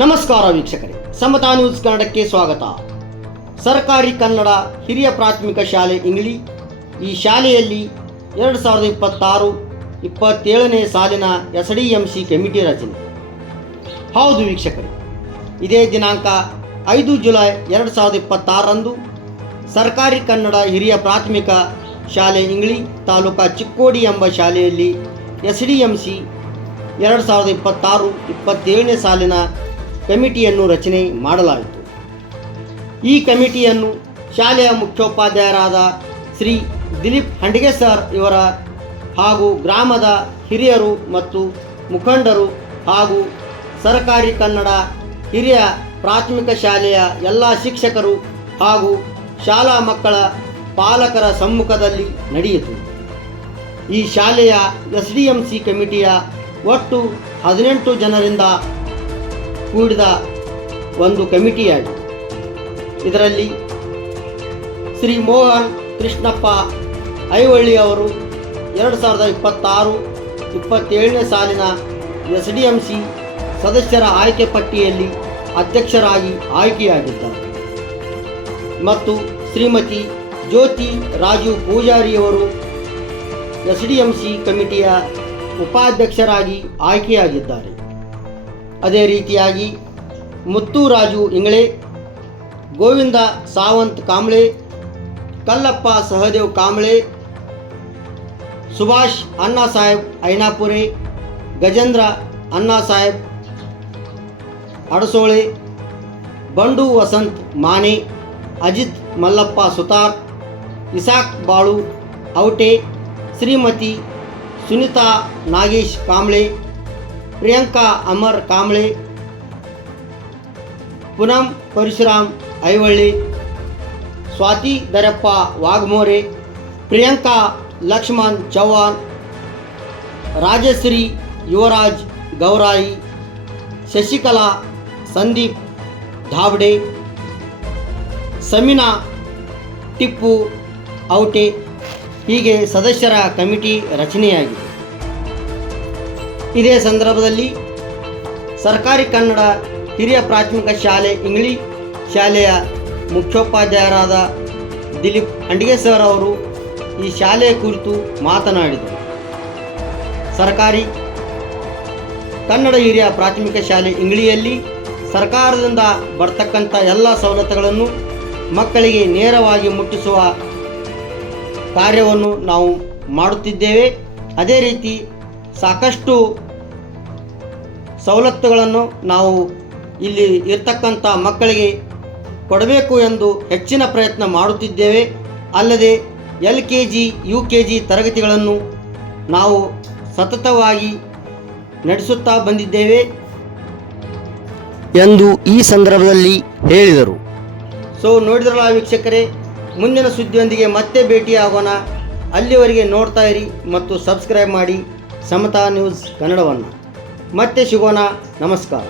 ನಮಸ್ಕಾರ ವೀಕ್ಷಕರೇ, ಸಮತಾ ನ್ಯೂಸ್ ಕನ್ನಡಕ್ಕೆ ಸ್ವಾಗತ. ಸರ್ಕಾರಿ ಕನ್ನಡ ಹಿರಿಯ ಪ್ರಾಥಮಿಕ ಶಾಲೆ ಇಂಗ್ಳಿ. ಈ ಶಾಲೆಯಲ್ಲಿ 2026-27ನೇ ಸಾಲಿನ SDMC ಕಮಿಟಿ ರಚನೆ. ಹೌದು ವೀಕ್ಷಕರೇ, ಇದೇ ದಿನಾಂಕ 5 ಜುಲೈ 2026ರಂದು ಸರ್ಕಾರಿ ಕನ್ನಡ ಹಿರಿಯ ಪ್ರಾಥಮಿಕ ಶಾಲೆ ಇಂಗ್ಳಿ ತಾಲೂಕಾ ಚಿಕ್ಕೋಡಿ ಎಂಬ ಶಾಲೆಯಲ್ಲಿ SDMC 2026-27ನೇ ಸಾಲಿನ ಕಮಿಟಿಯನ್ನು ರಚನೆ ಮಾಡಲಾಯಿತು. ಈ ಕಮಿಟಿಯನ್ನು ಶಾಲೆಯ ಮುಖ್ಯೋಪಾಧ್ಯಾಯರಾದ ಶ್ರೀ ದಿಲೀಪ್ ಹಂಡಿಗೆ ಸರ್ ಇವರ ಹಾಗೂ ಗ್ರಾಮದ ಹಿರಿಯರು ಮತ್ತು ಮುಖಂಡರು ಹಾಗೂ ಸರ್ಕಾರಿ ಕನ್ನಡ ಹಿರಿಯ ಪ್ರಾಥಮಿಕ ಶಾಲೆಯ ಎಲ್ಲ ಶಿಕ್ಷಕರು ಹಾಗೂ ಶಾಲಾ ಮಕ್ಕಳ ಪಾಲಕರ ಸಮ್ಮುಖದಲ್ಲಿ ನಡೆಯಿತು. ಈ ಶಾಲೆಯ SDMC ಕಮಿಟಿಯ ಒಟ್ಟು 18 ಜನರಿಂದ ಕೂಡಿದ ಒಂದು ಕಮಿಟಿಯಾಗಿದೆ. ಇದರಲ್ಲಿ ಶ್ರೀ ಮೋಹನ್ ಕೃಷ್ಣಪ್ಪ ಐವಳ್ಳಿ ಅವರು 2026-27ನೇ ಸಾಲಿನ SDMC ಸದಸ್ಯರ ಆಯ್ಕೆ ಪಟ್ಟಿಯಲ್ಲಿ ಅಧ್ಯಕ್ಷರಾಗಿ ಆಯ್ಕೆಯಾಗಿದ್ದಾರೆ ಮತ್ತು ಶ್ರೀಮತಿ ಜ್ಯೋತಿ ರಾಜು ಪೂಜಾರಿಯವರು SDMC ಕಮಿಟಿಯ ಉಪಾಧ್ಯಕ್ಷರಾಗಿ ಆಯ್ಕೆಯಾಗಿದ್ದಾರೆ. ಅದೇ ರೀತಿಯಾಗಿ ಮುತ್ತುರಾಜು ಇಂಗ್ಳೆ, ಗೋವಿಂದ ಸಾವಂತ್ ಕಾಂಬ್ಳೆ, ಕಲ್ಲಪ್ಪ ಸಹದೇವ್ ಕಾಂಬ್ಳೆ, ಸುಭಾಷ್ ಅಣ್ಣಾ ಸಾಹೇಬ್ ಐನಾಪುರೆ, ಗಜೇಂದ್ರ ಅಣ್ಣಾ ಸಾಹೇಬ್ ಅಡಸೋಳೆ, ಬಂಡು ವಸಂತ್ ಮಾನೆ, ಅಜಿತ್ ಮಲ್ಲಪ್ಪ ಸುತಾರ್, ಇಸಾಕ್ ಬಾಳು ಔಟೆ, ಶ್ರೀಮತಿ ಸುನಿತಾ ನಾಗೇಶ್ ಕಾಂಬ್ಳೆ, ಪ್ರಿಯಾಂಕಾ ಅಮರ್ ಕಾಂಬ್ಳೆ, ಪೂನಂ ಪರಶುರಾಮ್ ಐವಳ್ಳಿ, ಸ್ವಾತಿ ದರಪ್ಪ ವಾಘಮೋರೆ, ಪ್ರಿಯಾಂಕಾ ಲಕ್ಷ್ಮಣ್ ಚೌಹಾಣ್, ರಾಜಶ್ರೀ ಯುವರಾಜ್ ಗೌರಾಯಿ, ಶಶಿಕಲಾ ಸಂದೀಪ್ ಧಾಬ್ಡೆ, ಸಮೀನಾ ಟಿಪ್ಪು ಔಟೆ ಹೀಗೆ ಸದಸ್ಯರ ಕಮಿಟಿ ರಚನೆಯಾಗಿದೆ. ಇದೇ ಸಂದರ್ಭದಲ್ಲಿ ಸರ್ಕಾರಿ ಕನ್ನಡ ಹಿರಿಯ ಪ್ರಾಥಮಿಕ ಶಾಲೆ ಇಂಗ್ಳಿ ಶಾಲೆಯ ಮುಖ್ಯೋಪಾಧ್ಯಾಯರಾದ ದಿಲೀಪ್ ಹಂಡಿಗೆ ಸರ್ ಅವರು ಈ ಶಾಲೆಯ ಕುರಿತು ಮಾತನಾಡಿದರು. ಸರ್ಕಾರಿ ಕನ್ನಡ ಹಿರಿಯ ಪ್ರಾಥಮಿಕ ಶಾಲೆ ಇಂಗ್ಳಿಯಲ್ಲಿ ಸರ್ಕಾರದಿಂದ ಬರ್ತಕ್ಕಂಥ ಎಲ್ಲ ಸವಲತ್ತುಗಳನ್ನು ಮಕ್ಕಳಿಗೆ ನೇರವಾಗಿ ಮುಟ್ಟಿಸುವ ಕಾರ್ಯವನ್ನು ನಾವು ಮಾಡುತ್ತಿದ್ದೇವೆ. ಅದೇ ರೀತಿ ಸಾಕಷ್ಟು ಸವಲತ್ತುಗಳನ್ನು ನಾವು ಇಲ್ಲಿ ಇರ್ತಕ್ಕಂಥ ಮಕ್ಕಳಿಗೆ ಕೊಡಬೇಕು ಎಂದು ಹೆಚ್ಚಿನ ಪ್ರಯತ್ನ ಮಾಡುತ್ತಿದ್ದೇವೆ. ಅಲ್ಲದೆ LKG UKG ತರಗತಿಗಳನ್ನು ನಾವು ಸತತವಾಗಿ ನಡೆಸುತ್ತಾ ಬಂದಿದ್ದೇವೆ ಎಂದು ಈ ಸಂದರ್ಭದಲ್ಲಿ ಹೇಳಿದರು. ಸೊ ನೋಡಿದ್ರಲ್ಲ ವೀಕ್ಷಕರೇ, ಮುಂದಿನ ಸುದ್ದಿಯೊಂದಿಗೆ ಮತ್ತೆ ಭೇಟಿಯಾಗೋಣ. ಅಲ್ಲಿವರೆಗೆ ನೋಡ್ತಾ ಇರಿ ಮತ್ತು ಸಬ್ಸ್ಕ್ರೈಬ್ ಮಾಡಿ ಸಮತಾ ನ್ಯೂಸ್ ಕನ್ನಡವನ್ನು. ಮತ್ತೆ ಸಿಗೋಣ. ನಮಸ್ಕಾರ.